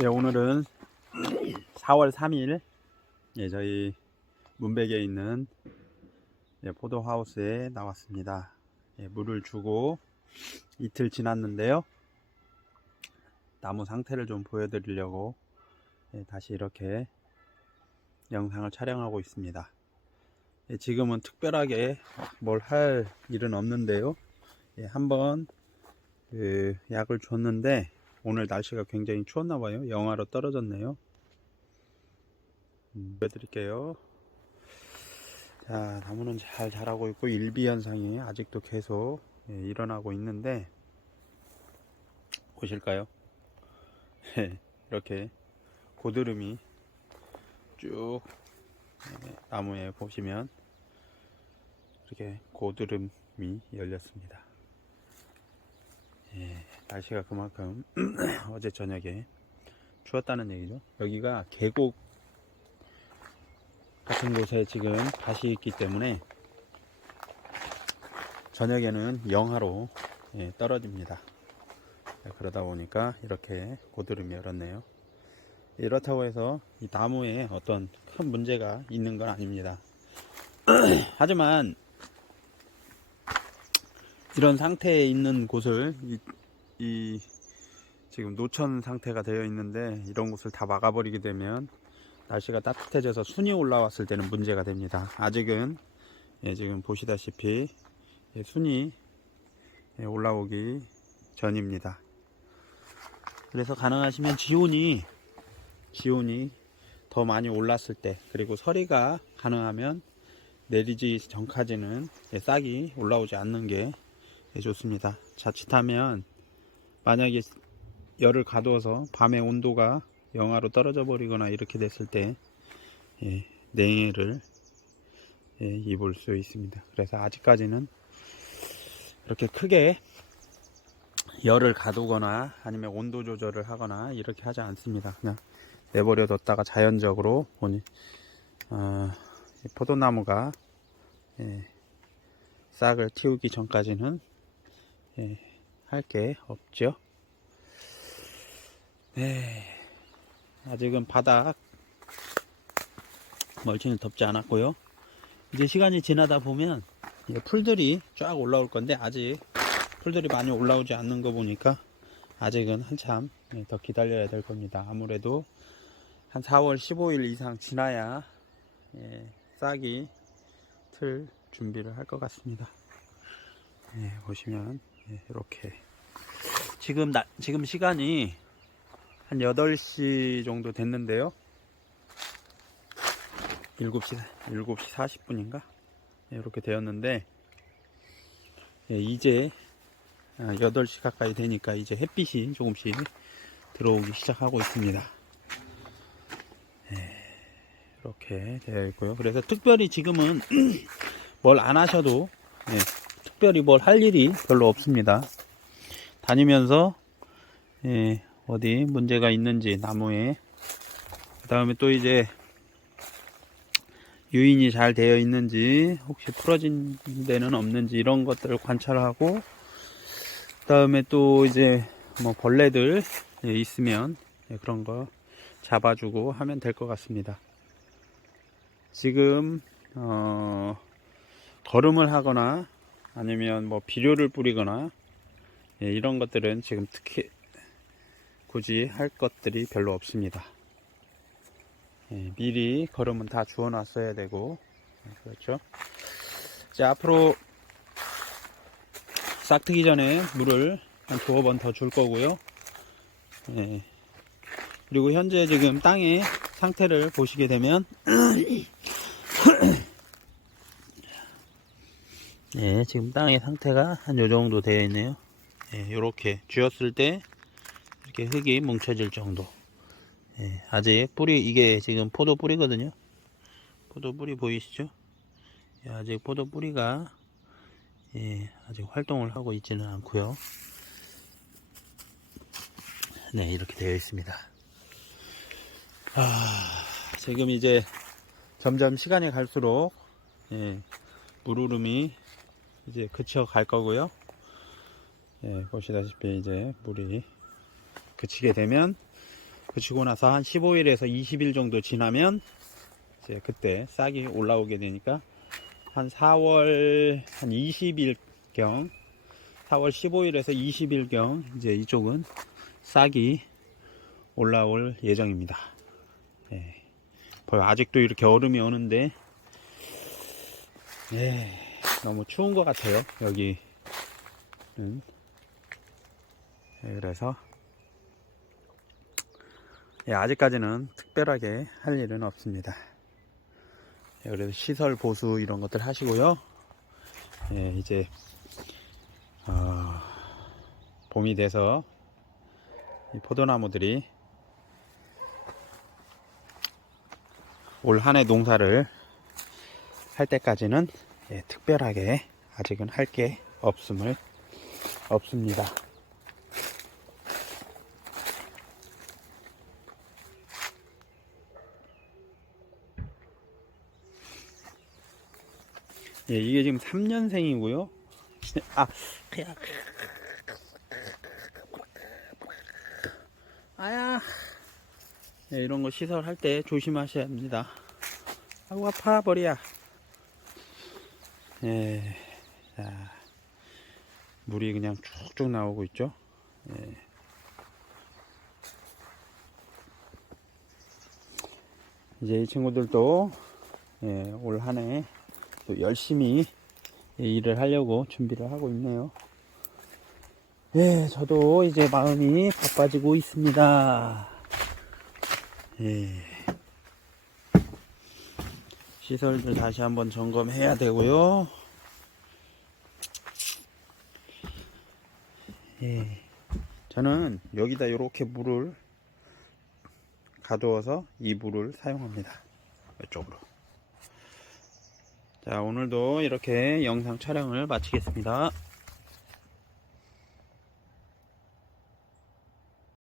네, 오늘은 4월 3일 예, 저희 문백에 있는 예, 포도하우스에 나왔습니다. 예, 물을 주고 이틀 지났는데요. 나무 상태를 좀 보여드리려고 예, 다시 이렇게 영상을 촬영하고 있습니다. 예, 지금은 특별하게 뭘 할 일은 없는데요. 예, 한번 그 약을 줬는데 오늘 날씨가 굉장히 추웠나 봐요. 영하로 떨어졌네요. 음, 보여드릴게요. 자, 나무는 잘 자라고 있고 일비 현상이 아직도 계속 예, 일어나고 있는데 보실까요? 예, 이렇게 고드름이 쭉 예, 나무에 보시면 이렇게 고드름이 열렸습니다. 예, 날씨가 그만큼 어제 저녁에 추웠다는 얘기죠. 여기가 계곡 같은 곳에 지금 밭이 있기 때문에 저녁에는 영하로 예, 떨어집니다. 예, 그러다 보니까 이렇게 고드름이 열었네요. 이렇다고 해서 이 나무에 어떤 큰 문제가 있는 건 아닙니다. 하지만 이런 상태에 있는 곳을 이, 이 지금 노천 상태가 되어 있는데 이런 곳을 다 막아버리게 되면 날씨가 따뜻해져서 순이 올라왔을 때는 문제가 됩니다. 아직은 예, 지금 보시다시피 예, 순이 예, 올라오기 전입니다. 그래서 가능하시면 지온이 기온이 더 많이 올랐을 때 그리고 서리가 가능하면 내리지 전까지는 예, 싹이 올라오지 않는 게 예, 좋습니다. 자칫하면 만약에 열을 가두어서 밤의 온도가 영하로 떨어져 버리거나 이렇게 됐을 때 예, 냉해를 예, 입을 수 있습니다. 그래서 아직까지는 그렇게 크게 열을 가두거나 아니면 온도 조절을 하거나 이렇게 하지 않습니다. 그냥 내버려 뒀다가 자연적으로 보니 어, 이 포도나무가 예, 싹을 틔우기 전까지는 예, 할 게 없죠. 네, 아직은 바닥 멀치는 덮지 않았고요. 이제 시간이 지나다 보면 풀들이 쫙 올라올 건데 아직 풀들이 많이 올라오지 않는 거 보니까 아직은 한참 예, 더 기다려야 될 겁니다. 아무래도 한 4월 15일 이상 지나야 예, 싹이 틀 준비를 할 것 같습니다. 예, 보시면 예, 이렇게 지금 나, 지금 시간이 한 8시 정도 됐는데요. 7시 7시 40분인가 이렇게 되었는데 예, 이제 8시 가까이 되니까 이제 햇빛이 조금씩 들어오기 시작하고 있습니다. 예, 이렇게 되어 있고요. 그래서 특별히 지금은 뭘 안 하셔도 예, 특별히 뭘 할 일이 별로 없습니다. 다니면서 예, 어디 문제가 있는지 나무에 그 다음에 또 이제 유인이 잘 되어 있는지 혹시 풀어진 데는 없는지 이런 것들을 관찰하고 그 다음에 또 이제 뭐 벌레들 예, 있으면 예, 그런 거 잡아주고 하면 될 것 같습니다. 지금 어, 걸음을 하거나 아니면 뭐 비료를 뿌리거나 예, 이런 것들은 지금 특히 굳이 할 것들이 별로 없습니다. 예, 미리 걸음은 다 주워 놨어야 되고 예, 그렇죠. 자 앞으로 싹 트기 전에 물을 한 두어 번 더 줄 거고요. 예, 그리고 현재 지금 땅의 상태를 보시게 되면 예, 지금 땅의 상태가 한 요 정도 되어 있네요. 예, 요렇게 쥐었을 때 이렇게 흙이 뭉쳐질 정도. 예, 아직 뿌리 이게 지금 포도 뿌리거든요. 포도 뿌리 보이시죠? 예, 아직 포도 뿌리가 예, 아직 활동을 하고 있지는 않고요. 네, 이렇게 되어 있습니다. 아, 지금 이제 점점 시간이 갈수록 예, 물흐름이 이제 그쳐 갈 거고요. 예, 보시다시피 이제 물이 그치게 되면 그치고 나서 한 15일에서 20일 정도 지나면 이제 그때 싹이 올라오게 되니까 한 4월 한 20일 경 4월 15일에서 20일 경 이제 이쪽은 싹이 올라올 예정입니다. 예. 벌- 아직도 이렇게 얼음이 오는데 예, 너무 추운 것 같아요. 여기는 예, 그래서 예, 아직까지는 특별하게 할 일은 없습니다. 예, 그래서 시설 보수 이런 것들 하시고요. 예, 이제 어, 봄이 돼서 이 포도나무들이 올 한해 농사를 할 때까지는 예, 특별하게 아직은 할 게 없음을 없습니다. 예, 이게 지금 3년생이고요. 아. 아야. 예, 이런 거 시설할 때 조심하셔야 합니다. 아우, 아파, 버리야. 예, 자, 물이 그냥 쭉쭉 나오고 있죠. 예. 이제 이 친구들도 예, 올 한해 또 열심히 예, 일을 하려고 준비를 하고 있네요. 예, 저도 이제 마음이 바빠지고 있습니다. 예. 시설들 다시 한번 점검해야 되고요. 예. 저는 여기다 이렇게 물을 가두어서 이 물을 사용합니다. 이쪽으로. 자, 오늘도 이렇게 영상 촬영을 마치겠습니다.